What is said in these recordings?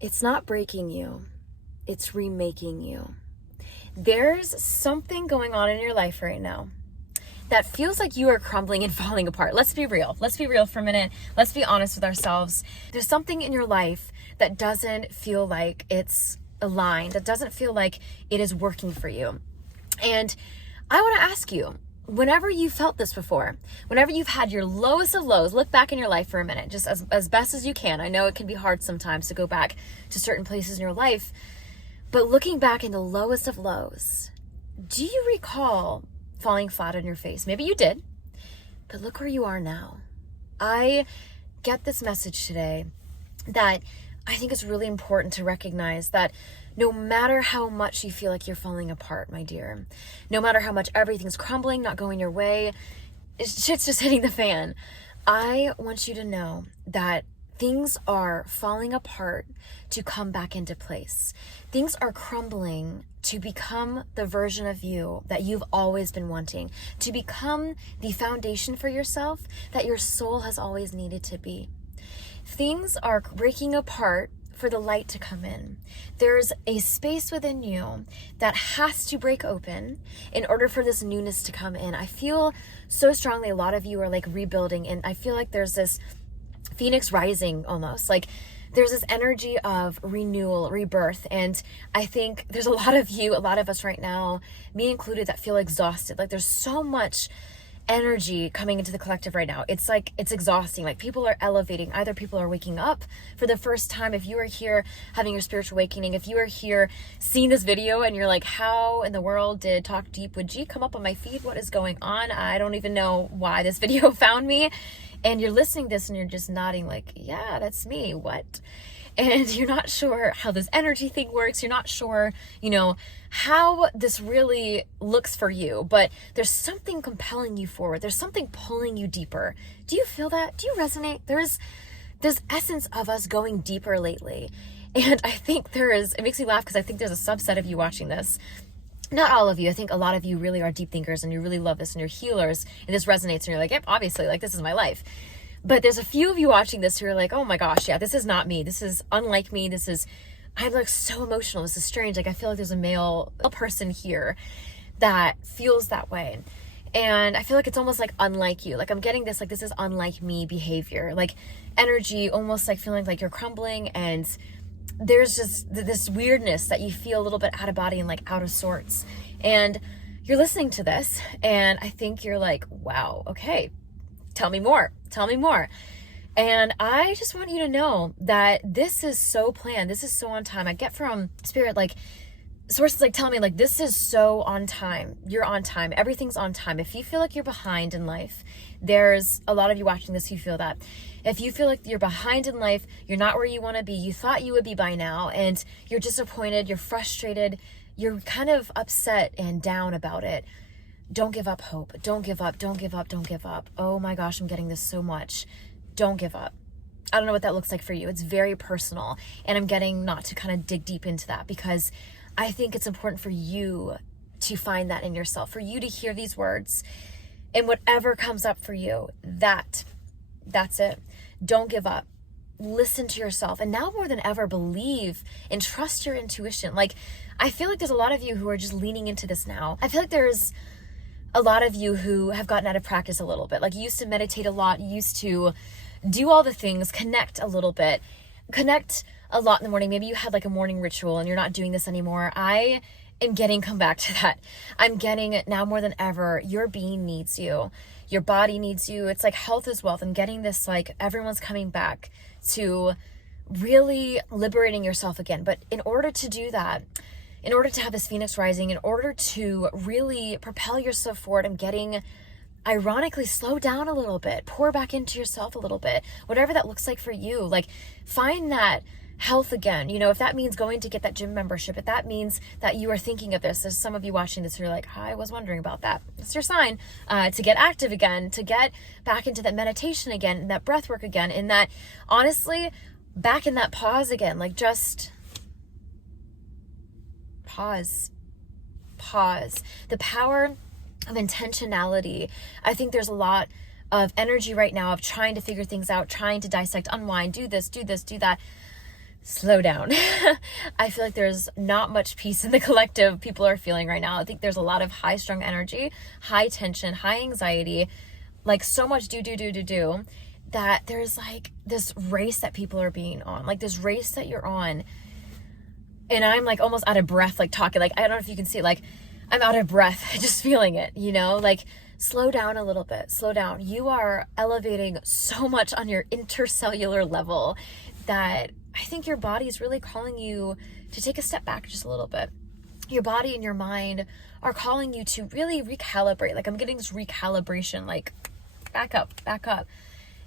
It's not breaking you, it's remaking you. There's something going on in your life right now that feels like you are crumbling and falling apart. Let's be real. Let's be real for a minute. Let's be honest with ourselves. There's something in your life that doesn't feel like it's aligned, that doesn't feel like it is working for you. And I want to ask you, whenever you felt this before, whenever you've had your lowest of lows, look back in your life for a minute, just as best as you can. I know it can be hard sometimes to go back to certain places in your life, but looking back in the lowest of lows, do you recall falling flat on your face? Maybe you did, but look where you are now. I get this message today that I think it's really important to recognize that no matter how much you feel like you're falling apart, my dear, no matter how much everything's crumbling, not going your way, shit's just hitting the fan, I want you to know that things are falling apart to come back into place. Things are crumbling to become the version of you that you've always been wanting, to become the foundation for yourself that your soul has always needed to be. Things are breaking apart for the light to come in. There's a space within you that has to break open in order for this newness to come in. I feel so strongly a lot of you are like rebuilding, and I feel like there's this phoenix rising almost. Like there's this energy of renewal, rebirth. And I think there's a lot of you, a lot of us right now, me included, that feel exhausted. Like there's so much energy coming into the collective right now. It's like, it's exhausting. Like people are elevating. Either people are waking up for the first time. If you are here having your spiritual awakening, if you are here seeing this video and you're like, how in the world did Talk Deep with G come up on my feed? What is going on? I don't even know why this video found me. And you're listening to this and you're just nodding like, yeah, that's me. What? And you're not sure how this energy thing works. You're not sure, how this really looks for you, but there's something compelling you forward. There's something pulling you deeper. Do you feel that? Do you resonate? There's essence of us going deeper lately. And I think it makes me laugh because I think there's a subset of you watching this. Not all of you. I think a lot of you really are deep thinkers and you really love this and you're healers and this resonates and you're like, yep, obviously, like this is my life. But there's a few of you watching this who are like, oh my gosh, yeah, this is not me. This is unlike me. I'm like so emotional. This is strange. Like I feel like there's a male person here that feels that way. And I feel like it's almost like unlike you. Like I'm getting this, like this is unlike me behavior, like energy, almost like feeling like you're crumbling, and there's just this weirdness that you feel a little bit out of body and like out of sorts. And you're listening to this and I think you're like, wow, okay, tell me more. And I just want you to know that this is so planned. This is so on time. I get from spirit, like sources like telling me like, this is so on time. You're on time. Everything's on time. If you feel like you're behind in life, there's a lot of you watching this who feel that. If you feel like you're behind in life, you're not where you want to be, you thought you would be by now, and you're disappointed, you're frustrated, you're kind of upset and down about it, don't give up hope. Don't give up. Don't give up. Don't give up. Oh my gosh, I'm getting this so much. Don't give up. I don't know what that looks like for you. It's very personal. And I'm getting not to kind of dig deep into that because I think it's important for you to find that in yourself, for you to hear these words and whatever comes up for you, that's it. Don't give up. Listen to yourself. And now more than ever, believe and trust your intuition. Like, I feel like there's a lot of you who are just leaning into this now. I feel like there's a lot of you who have gotten out of practice a little bit. Like you used to meditate a lot, you used to do all the things, connect a little bit, connect a lot in the morning. Maybe you had like a morning ritual and you're not doing this anymore. I am getting come back to that. I'm getting it now more than ever. Your being needs you. Your body needs you. It's like health is wealth. I'm getting this, like everyone's coming back to really liberating yourself again. But in order to do that, in order to have this phoenix rising, in order to really propel yourself forward, I'm getting, ironically, slow down a little bit, pour back into yourself a little bit, whatever that looks like for you. Like find that health again. If that means going to get that gym membership, if that means that you are thinking of this, as some of you watching this who are like, I was wondering about that. It's your sign to get active again, to get back into that meditation again, and that breath work again, and that honestly, back in that pause again, like just pause. The power of intentionality. I think there's a lot of energy right now of trying to figure things out, trying to dissect, unwind, do this, do that. slow down. I feel like there's not much peace in the collective people are feeling right now. I think there's a lot of high strung energy, high tension, high anxiety, like so much do, that there's like this race that people are being on, like this race that you're on. And I'm like almost out of breath, like talking, like, I don't know if you can see, like I'm out of breath, just feeling it, you know, like slow down a little bit, slow down. You are elevating so much on your intercellular level that I think your body is really calling you to take a step back just a little bit. Your body and your mind are calling you to really recalibrate. Like I'm getting this recalibration, like back up.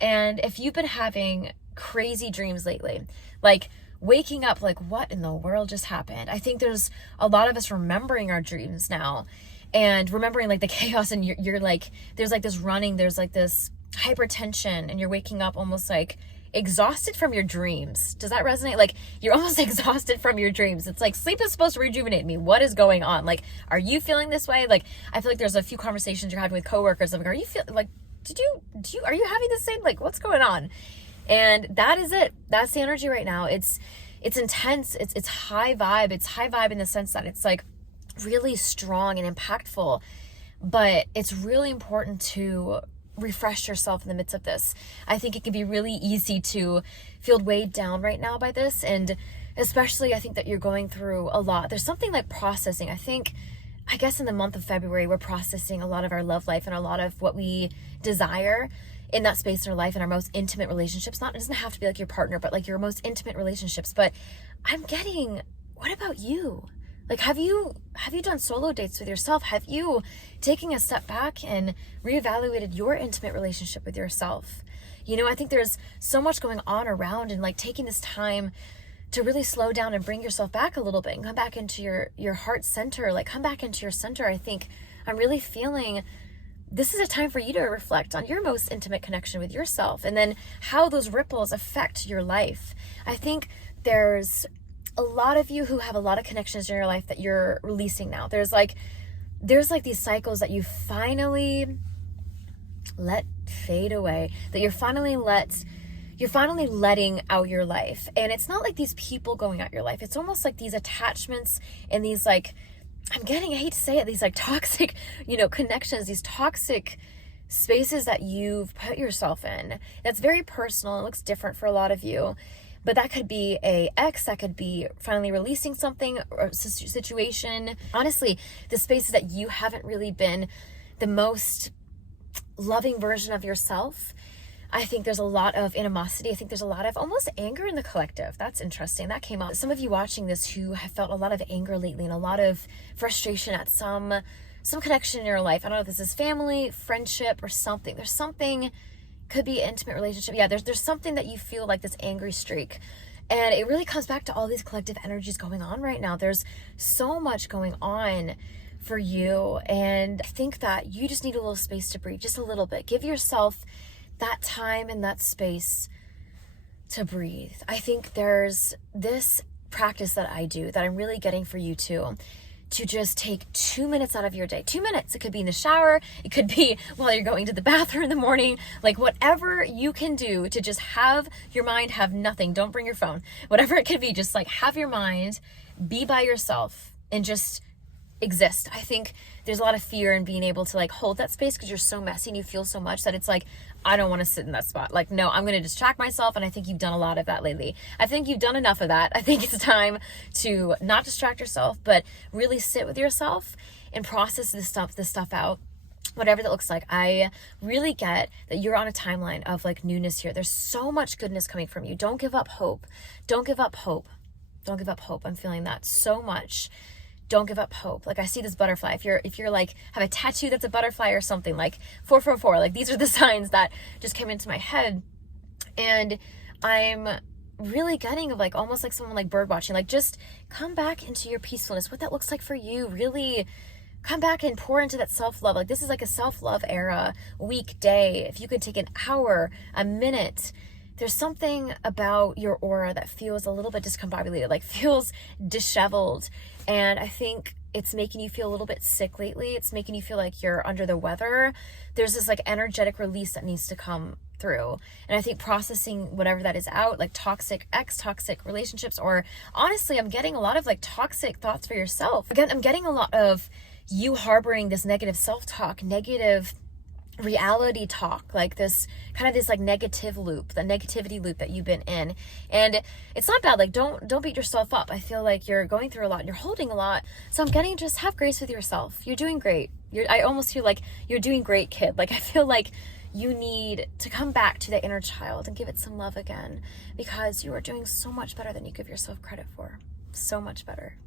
And if you've been having crazy dreams lately, like waking up like, what in the world just happened? I think there's a lot of us remembering our dreams now and remembering like the chaos, and you're like, there's like this running, there's like this hypertension, and you're waking up almost like exhausted from your dreams. Does that resonate? Like you're almost exhausted from your dreams. It's like sleep is supposed to rejuvenate me. What is going on? Like, are you feeling this way? Like, I feel like there's a few conversations you're having with coworkers. Like, are you feeling like, are you having the same, like, what's going on? And that is it. That's the energy right now. It's intense. It's high vibe. It's high vibe in the sense that it's like really strong and impactful, but it's really important to refresh yourself in the midst of this. I think it can be really easy to feel weighed down right now by this. And especially I think that you're going through a lot. There's something like processing. I guess in the month of February, we're processing a lot of our love life and a lot of what we desire in that space in our life and our most intimate relationships. It doesn't have to be like your partner, but like your most intimate relationships. But I'm getting, what about you? Like, have you done solo dates with yourself? Have you taken a step back and reevaluated your intimate relationship with yourself? You know, I think there's so much going on around, and like taking this time to really slow down and bring yourself back a little bit and come back into your heart center, like come back into your center. I think I'm really feeling this is a time for you to reflect on your most intimate connection with yourself, and then how those ripples affect your life. I think there's a lot of you who have a lot of connections in your life that you're releasing now. There's like these cycles that you finally let fade away, that you're finally letting out your life. And it's not like these people going out your life. It's almost like these attachments and these like, I hate to say it, these like toxic, connections, these toxic spaces that you've put yourself in. That's very personal. It looks different for a lot of you. But that could be a ex, that could be finally releasing something or situation. Honestly, the spaces that you haven't really been the most loving version of yourself. I think there's a lot of animosity. I think there's a lot of almost anger in the collective. That's interesting. That came up. Some of you watching this who have felt a lot of anger lately and a lot of frustration at some connection in your life. I don't know if this is family, friendship, or something. There's something. Could be an intimate relationship. Yeah, there's something that you feel like this angry streak. And it really comes back to all these collective energies going on right now. There's so much going on for you. And I think that you just need a little space to breathe, just a little bit. Give yourself that time and that space to breathe. I think there's this practice that I do that I'm really getting for you too. To just take 2 minutes out of your day. 2 minutes. It could be in the shower. It could be while you're going to the bathroom in the morning. Like whatever you can do to just have your mind have nothing. Don't bring your phone. Whatever it could be, just like have your mind, be by yourself, and just exist. I think there's a lot of fear in being able to like hold that space because you're so messy and you feel so much that it's like, I don't want to sit in that spot. Like, no, I'm going to distract myself. And I think you've done a lot of that lately. I think you've done enough of that. I think it's time to not distract yourself, but really sit with yourself and process this stuff out, whatever that looks like. I really get that you're on a timeline of like newness here. There's so much goodness coming from you. Don't give up hope. Don't give up hope. Don't give up hope. I'm feeling that so much. Don't give up hope. Like I see this butterfly. If you're like have a tattoo that's a butterfly or something, like 444, like these are the signs that just came into my head. And I'm really getting of like almost like someone like bird watching, like just come back into your peacefulness, what that looks like for you. Really come back and pour into that self-love. Like this is like a self-love era, weekday. If you could take an hour, a minute, there's something about your aura that feels a little bit discombobulated, like feels disheveled. And I think it's making you feel a little bit sick lately. It's making you feel like you're under the weather. There's this like energetic release that needs to come through through. And I think processing whatever that is out, like toxic relationships, or honestly, I'm getting a lot of like toxic thoughts for yourself. Again, I'm getting a lot of you harboring this negative self-talk, negative reality talk, like this kind of this like negative loop, the negativity loop that you've been in. And it's not bad. Like don't beat yourself up. I feel like you're going through a lot and you're holding a lot. So I'm getting, just have grace with yourself. You're doing great. I almost feel like you're doing great, kid. Like I feel like you need to come back to the inner child and give it some love again, because you are doing so much better than you give yourself credit for. So much better.